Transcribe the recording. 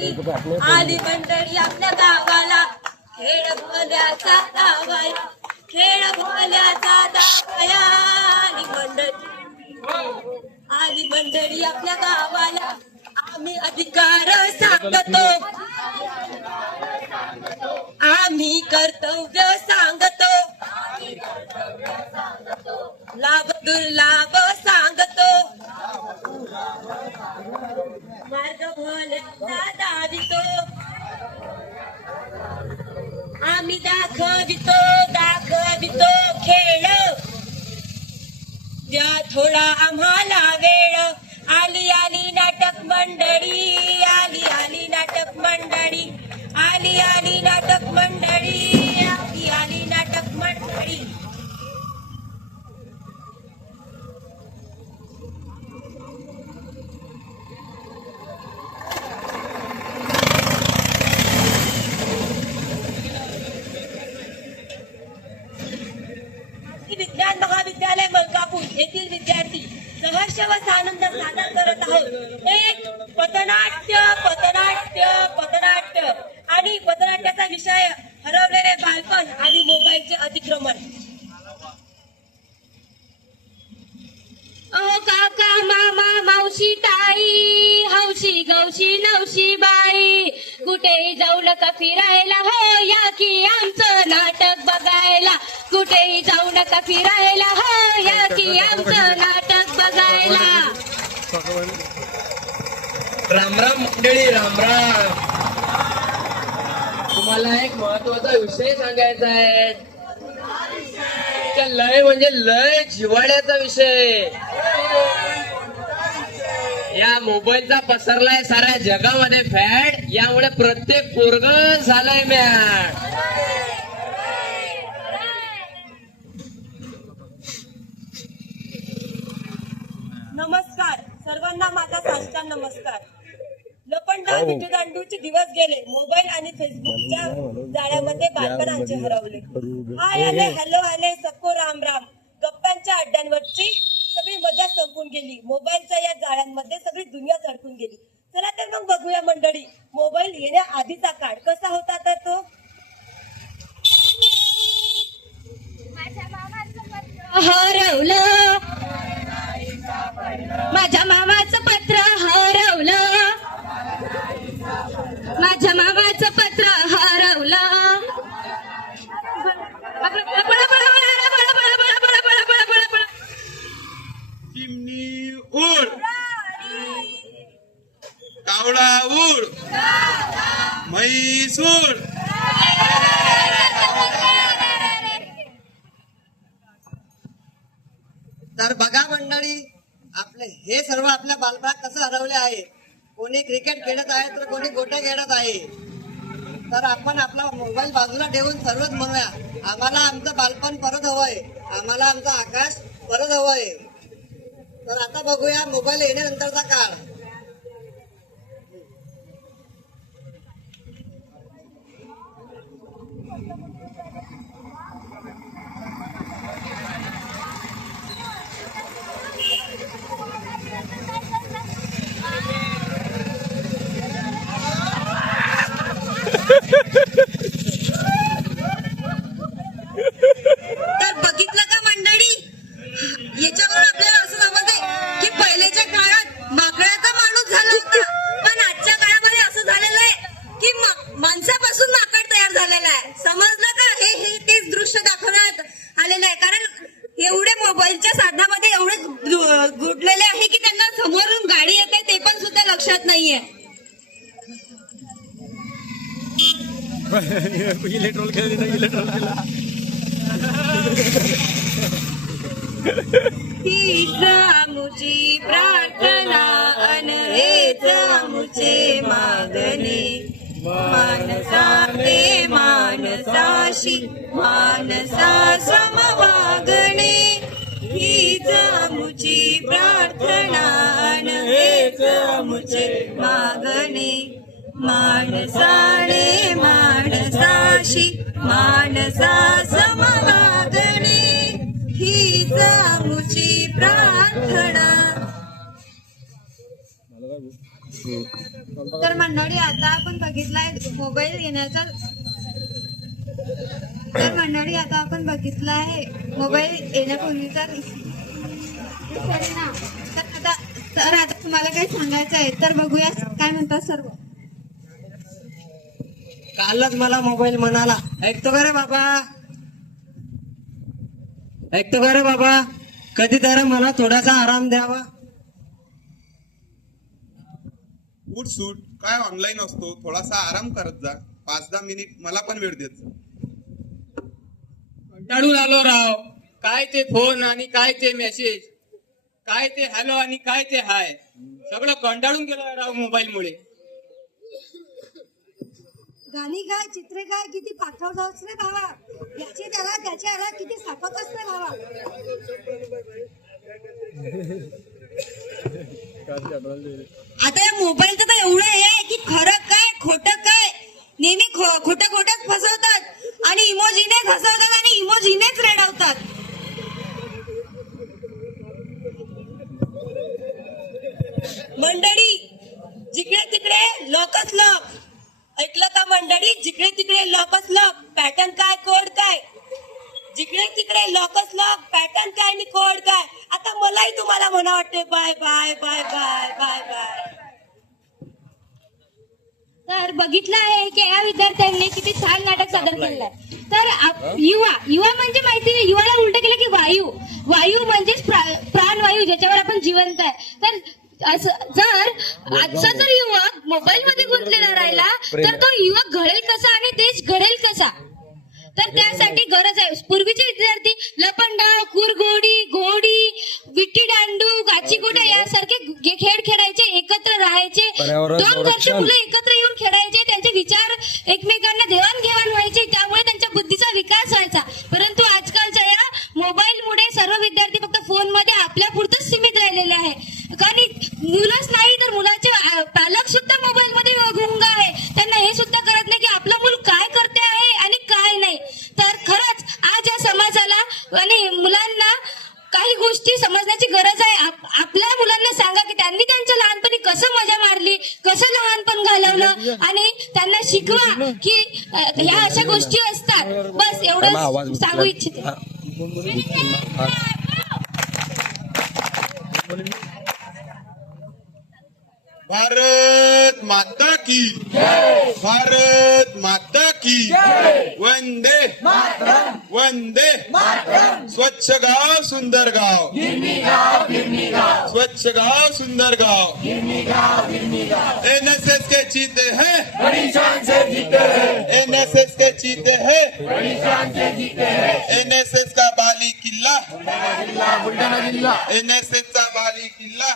मंडळी आली मंडळी आपल्या गावाला खेळ भोल्याचा दावाया खेळ भोल्याचा दावाया आली मंडळी आपल्या गावाला आम्ही अधिकार सांगतो आम्ही कर्तव्य सांगतो लाभ दुर्लाभ सांगतो मार्ग भोल्याचा दावितो आम्ही दाखवितो खेळ द्या थोडा आम्हाला वेळ आली आली नाटक मंडळी आली नाटक मंडळी आली नाटक मंडळी आली नाटक मंडळी विज्ञान महाविद्यालय मलकापूर येथील विद्यार्थी सहर्ष व सानंद सादर करत आहोत एक पथनाट्य आणि पथनाट्याचा विषय हरवलेले बालपण आणि मोबाईलचे अतिक्रमण. ओ काका मामा मावशी ताई हौशी गौशी नवशी बाई कुठेही जाऊ नका फिरायला हो या की आमचं नाटक बघायला कुठेही जाऊ नका फिरायला हो या की आमचं नाटक बघायला. राम राम मंडळी राम राम. तुम्हाला एक महत्वाचा विषय सांगायचा आहे. लय म्हणजे लय जिव्हाळ्याचा विषय. या मोबाईलचा पसरलाय साऱ्या जगामध्ये फॅड यामुळे प्रत्येक पोरग झालंय मॅड. नमस्कार सर्वांना माझा साष्टांग नमस्कार. लपंडाव विटीदांडूचे दिवस गेले मोबाईल आणि फेसबुकच्या जाळ्यामध्ये बालपणाचे हरवले. हाय आले हॅलो आले सबको राम राम गप्पांच्या अड्ड्यांवरची सगळी मजा संपून गेली. मोबाईलच्या या जाळ्यांमध्ये सगळी दुनिया अडकून गेली. चला तर मग बघूया मंडळी मोबाईल येण्या आधीचा काळ कसा होता तर तो. हरवलं माझ्या मामाचं पत्र हरवलं माझ्या मामाचं पत्र हरवलं. चिमणी उड कावळा उड म्हैस उड. तर बघा मंडळी आपले हे सर्व आपल्या बालपणात कसं हरवले आहे. कोणी क्रिकेट खेळत आहे तर कोणी गोट्या खेळत आहे. तर आपण आपला मोबाईल बाजूला ठेवून सर्वच म्हणूया आम्हाला आमचं बालपण परत हवंय आम्हाला आमचा आकाश परत हवंय. तर आता बघूया मोबाईल येण्यानंतरचा काळ. तर बघितलं का मंडळी याच्यावर आपल्याला असं समजते की पहिल्याच्या काळात माकडाचा माणूस झाला होता पण आजच्या काळामध्ये असं झालेलं आहे की माणसापासून माकड तयार झालेला आहे. समजलं का. हे तेच दृश्य दाखवण्यात आलेलं आहे कारण एवढे मोबाईलच्या साधनामध्ये एवढे गुडलेले आहे की त्यांना समोरून गाडी येते ते पण सुद्धा लक्षात नाहीये. इलेक्ट्रॉल केला हीच आमुची प्रार्थना अन हेच आमुचे मागणे मानसाने मानसाशी मानसा समवागणे हीच आमुची प्रार्थना अन हेच आमुचे मागणे मानसाने मानसाशी मानसा समवागणे हीच आमुची प्रार्थना. तर मंडळी आता आपण बघितलाय मोबाईल येण्याचा तर मंडळी आता आपण बघितलं आहे मोबाईल येण्यापूर्वीचा परिणाम. तर आता तुम्हाला काय सांगायचं आहे तर बघूया काय म्हणतात सर्व. कालच मला मोबाईल म्हणाला, ऐकतो का रे बाबा, ऐकतो का रे बाबा, कधी तर मला थोडासा आराम द्यावा. उठ सूट काय ऑनलाईन असतो, थोडासा आराम करत जा, 5-10 मिनिट मला पण वेळ देत जा. कंटाळून आलो राव. काय ते फोन आणि काय ते मेसेज, काय ते हॅलो आणि काय ते हाय, सगळं कंटाळून गेलो राव मोबाईल मुळे. गाणी काय चित्रे काय किती पाठवलंच रे भावा, याची त्याला त्याच्या याला किती सापत असते भावा. आता या मोबाईलचं तर एवढं हे आहे की खरं काय खोटं काय नेहमी खोटं खोटंच फसवतात आणि इमोजीने घसवतात आणि इमोजीनेच रेडवतात. मंडळी जिकडे तिकडे लॉकच लॉक, ऐकलं का मंडळी, जिकडे तिकडे लॉकच लॉक, पॅटर्न काय कोड काय, जिकडे तिकडे लॉकच लॉक, पॅटर्न काय आणि कोड काय. आता मलाही तुम्हाला म्हणा वाटते bye bye bye bye bye bye. तर बघितलं आहे की या विद्यार्थ्यांनी किती छान नाटक सादर केलं आहे. तर युवा म्हणजे माहिती नाही, युवाला उलट केलं की वायू म्हणजेच प्राणवायू ज्याच्यावर आपण जिवंत आहे. तर जर आजचा जर युवक मोबाईल मध्ये गुंतलेला राहिला तर तो युवक घडेल कसा आणि देश घडेल कसा. तर त्यासाठी गरज आहे. पूर्वीचे विद्यार्थी लपंडाव, कुरघोडी, घोडी, विट्टी दांडू, गाचीगोटा यासारखे खेळ खेळायचे, एकत्र राहायचे. 2 घरचे मुलं एकत्र येऊन खेळायचे, त्यांचे विचार एकमेकांना देवाणघेवाण व्हायचे, त्यामुळे त्यांच्या बुद्धीचा विकास व्हायचा. परंतु आजकालच्या या मोबाईलमुळे सर्व विद्यार्थी फक्त फोनमध्ये आपल्या पुरतच सीमित राहिलेले आहे. कारण मुलंच नाही तर मुलाचे पालक सुद्धा मोबाईल मध्ये गुंग आहे. त्यांना हे सुद्धा कळत नाही की आपलं मूल काय करते आहे आणि काय नाही. तर खरंच आज या समाजाला आणि मुलांना काही गोष्टी समजण्याची गरज आहे. आपल्या मुलांना सांगा की त्यांनी त्यांच्या लहानपणी कसं मजा मारली, कसं लहानपण घालवलं आणि त्यांना शिकवा की ह्या अशा गोष्टी असतात. बस एवढं सांगू इच्छिते. भारत माता की जय, भारत माता की जय, वंदे मातरम, वंदे मातरम. स्वच्छ गाव सुंदर गाव, स्वच्छ गाव सुंदर गाव, एनएसएस के चीते हैं, एनएसएस के चीते हैं, एनएसएस का बाली किल्ला, एनएसएस का बाली किल्ला.